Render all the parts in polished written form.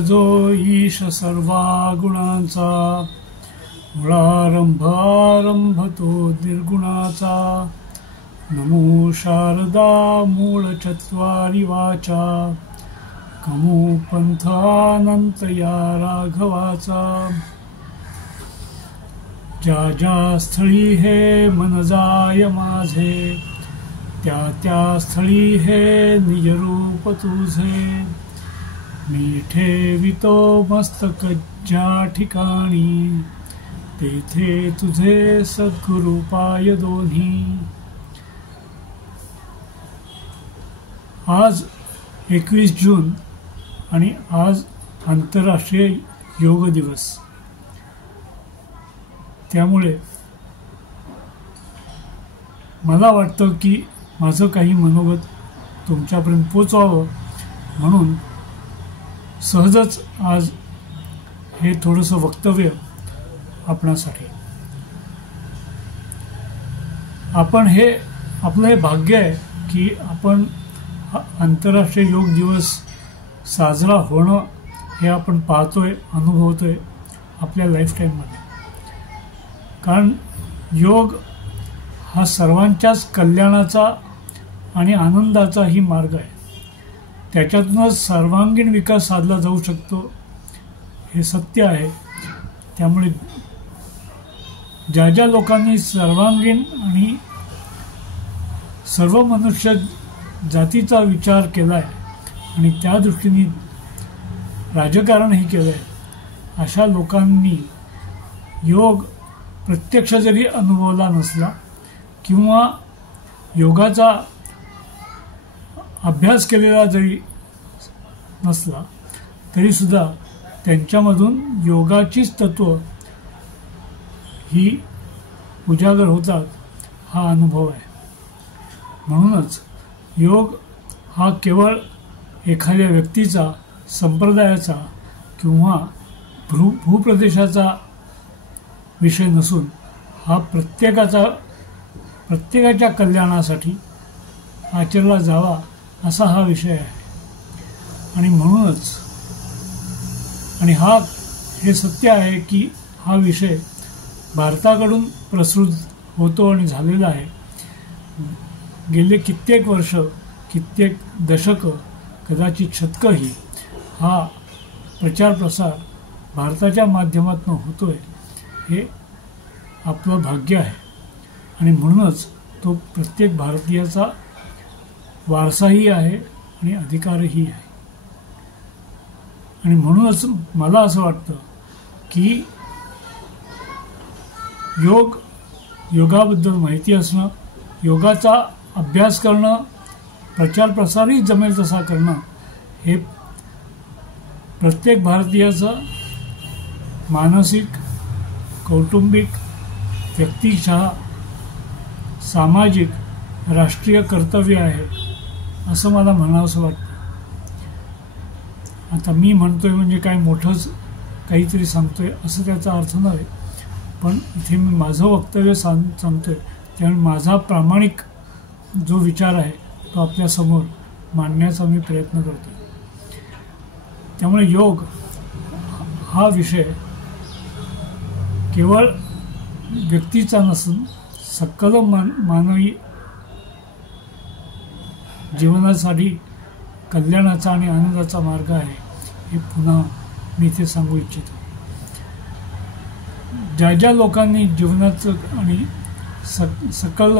जो ईश सर्वा गुणांचा, मूळारंभ आरंभ तो निर्गुणाचा. नमो शारदा मूळ चत्वारी वाचा, कमू पंथ अनंत या राघवाचा. ज्या ज्या स्थळी हे मन जाय माझे, त्या त्या स्थळी हे निजरूप तुझे. मी ठेवितो मस्तक ज्या ठिकाणी, तेथे तुझे सद्गुरु पाय दोन्ही. आज 21 जून आणि आज आंतरराष्ट्रीय योग दिवस. त्यामुळे मला वाटतं की माझं काही मनोगत तुमच्यापर्यंत पोचवावं म्हणून सहजच आज हे थोडंसं वक्तव्य आपणासाठी. आपलं हे भाग्य आहे की आपण आंतरराष्ट्रीय योग दिवस साजरा होणं हे आपण पाहतोय, अनुभवतोय आपल्या लाईफटाईममध्ये. कारण योग हा सर्वांच्याच कल्याणाचा आणि आनंदाचाही मार्ग आहे. त्याच्यातूनच सर्वांगीण विकास साधला जाऊ शकतो हे सत्य आहे. त्यामुळे ज्या ज्या लोकांनी सर्वांगीण आणि सर्व मनुष्य जातीचा विचार केला आहे आणि त्या दृष्टीने राजकारणही केलं आहे, अशा लोकांनी योग प्रत्यक्ष जरी अनुभवला नसला किंवा योगाचा अभ्यास केलेला जरी नसला तरीसुद्धा त्यांच्यामधून योगाचीच तत्त्व ही उजागर होतात हा अनुभव आहे. म्हणूनच योग हा केवळ एखाद्या व्यक्तीचा, संप्रदायाचा किंवा भूप्रदेशाचा विषय नसून हा प्रत्येकाच्या कल्याणासाठी आचरला जावा असा हा विषय आहे. आणि म्हणूनच हे सत्य आहे की हा विषय भारताकडून प्रसृत होतो आणि झालेला आहे. गेले कित्येक वर्ष, कित्येक दशकं, कदाचित शतकंही हा प्रचार प्रसार भारताच्या माध्यमातून होतोय हे आपलं भाग्य आहे. आणि म्हणूनच तो प्रत्येक भारतीयाचा वारसाही आहे आणि अधिकारही आहे. आणि म्हणूनच मला असं वाटतं की योगाबद्दल माहिती असणं, योगाचा अभ्यास करणं, प्रचार प्रसारही जमेल तसा करणं हे प्रत्येक भारतीयाचं मानसिक, कौटुंबिक, व्यक्तिशः, सामाजिक, राष्ट्रीय कर्तव्य आहे असं मला म्हणावंसं वाटतं. आता मी म्हणतोय म्हणजे काय मोठंच काहीतरी सांगतोय असं त्याचा अर्थ नव्हे, पण इथे मी माझं वक्तव्य सांगतोय त्यामुळे माझा प्रामाणिक जो विचार आहे तो आपल्यासमोर मांडण्याचा मी प्रयत्न करतो. त्यामुळे योग हा विषय केवळ व्यक्तीचा नसून सकल मानवी जीवनासाठी कल्याणाचा आणि आनंदाचा मार्ग आहे हे पुन्हा मी इथे सांगू इच्छितो. ज्या ज्या लोकांनी जीवनाचं आणि सकल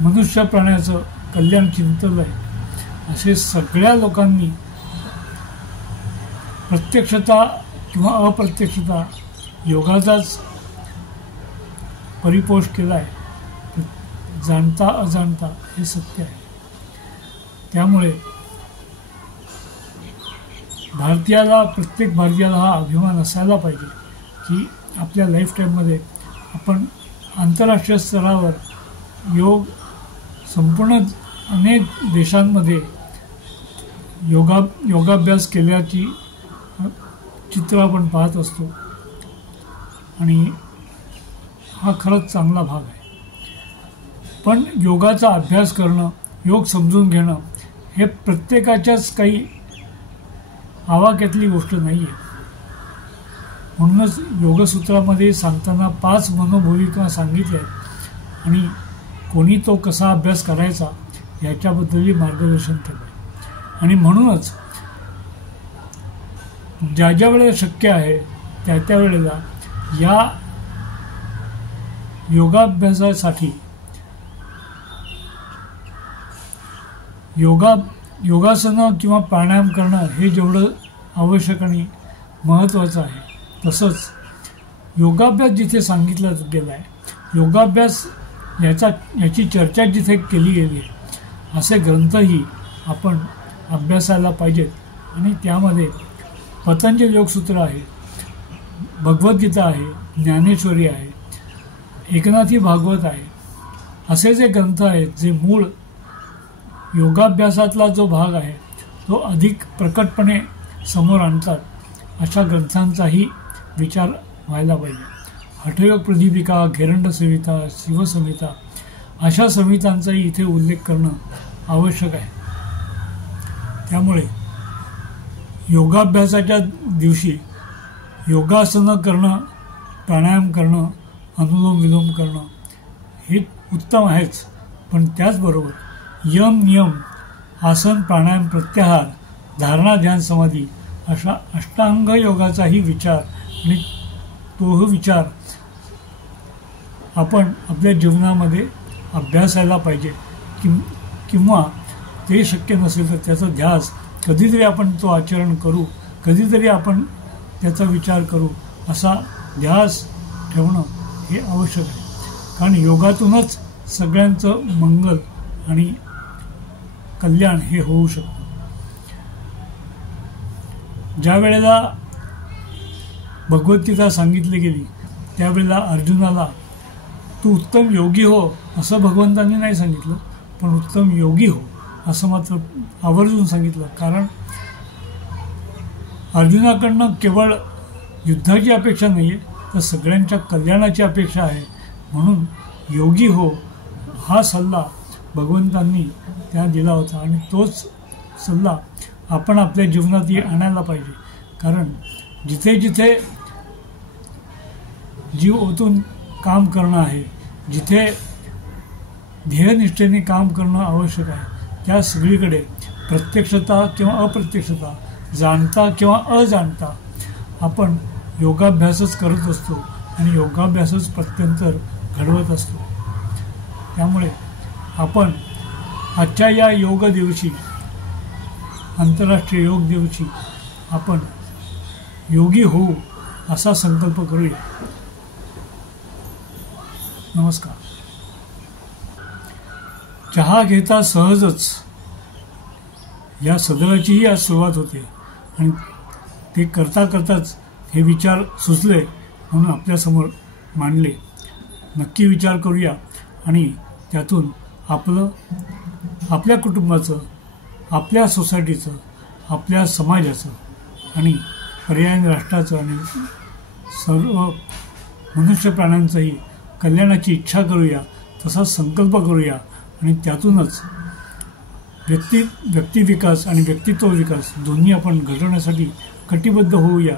मनुष्य प्राण्याचं कल्याण चिंतलं आहे असे सगळ्या लोकांनी प्रत्यक्षता किंवा अप्रत्यक्षता योगाचाच परिपोष केला आहे, जाणता अजाणता हे सत्य आहे. त्यामुळे प्रत्येक भारतीयाला हा अभिमान असायला पाहिजे की आपल्या लाईफटाईममध्ये आपण आंतरराष्ट्रीय स्तरावर संपूर्ण अनेक देशांमध्ये योगाभ्यास केल्याची चित्र आपण पाहत असतो आणि हा खरंच चांगला भाग आहे. पण योगाचा अभ्यास करणं, योग समजून घेणं हे प्रत्येकाच्याच काही आवाक्यातली गोष्ट नाही आहे. म्हणूनच योगसूत्रामध्ये सांगताना 5 मनोभूमिका सांगितल्या आहेत आणि कोणी तो कसा अभ्यास करायचा याच्याबद्दलही मार्गदर्शन केलं आहे. आणि म्हणूनच ज्या ज्या वेळेला शक्य आहे त्या त्या वेळेला या योगाभ्यासासाठी योगासनं किंवा प्राणायाम करणं हे जेवढं आवश्यक आणि महत्त्वाचं आहे, तसंच योगाभ्यास जिथे सांगितला गेला आहे, योगाभ्यास याची चर्चा जिथे केली गेली आहे, असे ग्रंथही आपण अभ्यासायला पाहिजेत. आणि त्यामध्ये पतंजली योगसूत्र आहे, भगवद्गीता आहे, ज्ञानेश्वरी आहे, एकनाथी भागवत आहे, असे जे ग्रंथ आहेत जे मूळ योगाभ्यासातला जो भाग आहे तो अधिक प्रकटपणे समोर आणतात, अशा ग्रंथांचाही विचार व्हायला पाहिजे. हठयोग प्रदीपिका, घेरंड संहिता, शिवसंहिता अशा संहितांचाही इथे उल्लेख करणं आवश्यक आहे. त्यामुळे योगाभ्यासाच्या दिवशी योगासनं करणं, प्राणायाम करणं, अनुलोम विलोम करणं हे उत्तम आहेच, पण त्याचबरोबर यम नियम, आसन, प्राणायाम, प्रत्याहार, धारणा, ध्यान, समाधी अशा अष्टांग योगाचाही विचार आणि तो विचार आपण आपल्या जीवनामध्ये अभ्यासायला पाहिजे. किंवा ते शक्य नसेल तर त्याचा ध्यास कधीतरी आपण तो आचरण करू, कधीतरी आपण त्याचा विचार करू, असा ध्यास ठेवणं हे आवश्यक आहे. कारण योगातूनच सगळ्यांचं मंगल आणि कल्याण हे होऊ शकतं. ज्या वेळेला भगवद्गीता सांगितली गेली त्यावेळेला अर्जुनाला तू उत्तम योगी हो असं भगवंतांनी नाही सांगितलं, पण उत्तम योगी हो असं मात्र आवर्जून सांगितलं. कारण अर्जुनाकडनं केवळ युद्धाची अपेक्षा नाही आहे, तर सगळ्यांच्या कल्याणाची अपेक्षा आहे. म्हणून योगी हो हा सल्ला भगवंतांनी त्या दिला होता आणि तोच सल्ला आपण आपल्या जीवनातही आणायला पाहिजे. कारण जिथे जिथे जीव ओतून काम करणं आहे, जिथे ध्येयनिष्ठेने काम करणं आवश्यक आहे, त्या सगळीकडे प्रत्यक्षता किंवा अप्रत्यक्षता, जाणता किंवा अजाणता आपण योगाभ्यासच करत असतो आणि योगाभ्यासच प्रत्यंतर घडवत असतो. त्यामुळे आपण आजच्या या योग दिवशी, आंतरराष्ट्रीय योग दिवशी आपण योगी होऊ असा संकल्प करूया. नमस्कार. चहा घेता सहजच या सदराचीही आज सुरुवात होते आणि ते करता करताच हे विचार सुचले म्हणून आपल्यासमोर मांडले. नक्की विचार करूया आणि त्यातून आपल्या कुटुंबाचं, आपल्या सोसायटीचं, आपल्या समाजाचं आणि पर्यायी राष्ट्राचं आणि सर्व मनुष्य प्राण्यांचंही कल्याणाची इच्छा करूया, तसा संकल्प करूया आणि त्यातूनच व्यक्तिविकास आणि व्यक्तित्व विकास दोन्ही आपण घडवण्यासाठी कटिबद्ध होऊया